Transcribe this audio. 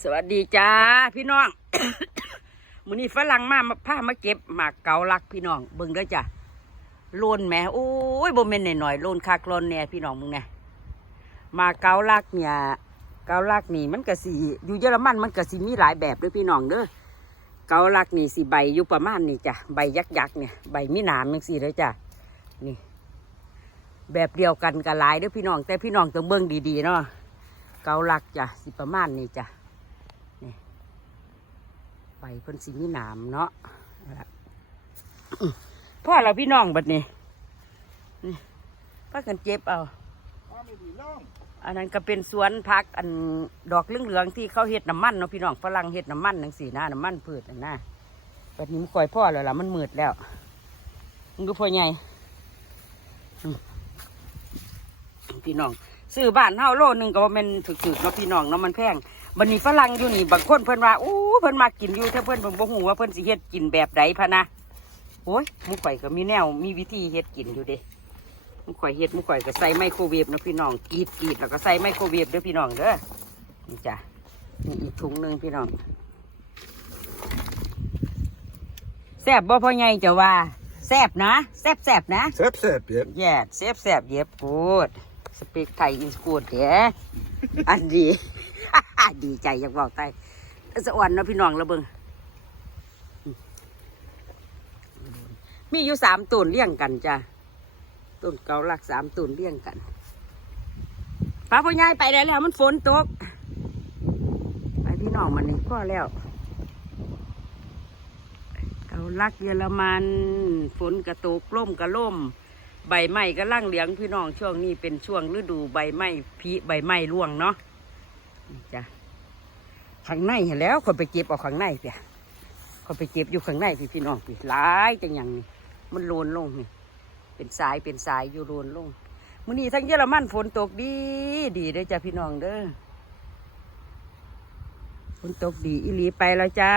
สวัสดีจ้าพี่น้อง มื้อนี้ฝรั่งมามาพามาเก็บหมากเกาลักพี่น้องเบิ่งเด้อจ้ะโลนแหมโอ้ยบ่แม่นหน่อยๆโลนคักโลนแน่พี่น้องมึงแน่หมากเกาลักเนี่ยเกาลักนี่มันก็สิอยู่เยอรมันมันก็สิมีหลายแบบด้วยพี่น้องเด้อเกาลักนี่สิใบอยู่ประมาณนี่จ้ะใบยักษ์ๆเนี่ยใบมีหนามจังซี่เด้อจ้ะนี่ แบบเดียวกันกับหลายเด้อพี่น้องแต่พี่น้องต้องเบิ่งดีๆเนาะเกาลักจ้ะสิประมาณนี้จ้ะ ไปเพิ่นสิมีหนามเนาะนั่นล่ะอื้อพ่อเราพี่น้องบัดนี้นี่พากันเจ็บเอา อันนั้นก็เป็นสวนพักอันดอกเหลืองๆที่เขาเฮ็ดน้ำมันเนาะพี่น้องฝรั่งเฮ็ดน้ำมันจังสี่นะน้ำมันพืชน่ะบัดนี้มันคอยพ่อแล้วล่ะมันมืดแล้วมึงดูพ่อใหญ่พี่น้องซื้อบ้านเฮาโลนึงก็บ่แม่นถึกๆเนาะพี่น้องเนาะมันแพงบัดนี้ฝรั่งอยู่นี่บางคนเพิ่นว่าอู้ เพิ่นมากินอยู่แต่เพิ่นเพิ่นบ่ฮู้ว่าเพิ่นสิเฮ็ดกินแบบใดพะนะโอ้ยหมุข่อยก็มีแนวมีวิธีเฮ็ดกินอยู่เด้หมุข่อยเฮ็ดหมุข่อยก็ใส่ไมโครเวฟนะพี่น้องกรีดกรีดแล้วก็ใส่ไมโครเวฟเด้อพี่น้องเด้อนี่จ้ะนี่อีกถุงหนึ่งพี่น้องแซบบ่พ่อใหญ่จะว่าแซบนะแซบแซบนะแซ่บแซ่บเย็บแย่แซบแซบเย็บกูดสปีกไทยอินสกูดเด้ อันดี ดีใจอยากบอกไทย สะอ่อนเนาะพี่น้องละเบิงมีอยู่สามต้นเลี้ยงกันจ้ะต้นเกาหลักสามต้นเลี้ยงกันป้าพ่อใหญ่ไปได้แล้ว มันฝนตก ไปพี่น้องมันนี่ก็แล้วเกาลักเยอรมันฝนกระตกล่มกระล่ม ใบไม้ก็ล่างเหลียงพี่น้องช่วงนี้เป็นช่วงฤดูใบไม้พีใบไม้ร่วงเนาะจ้ะ ข้างในเห็นแล้วคนไปเก็บเอาข้างในเปียคนไปเก็บอยู่ข้างในพี่พี่น้องพี่หลายจังอย่างนี้มันโลนลงนี่เป็นสายเป็นสายอยู่โลนลงมื้อนี้ทั้งเยอรมันฝนตกดี ดีเด้อจ้าพี่น้องเด้อฝนตกดีอีหลีไปแล้วจ้า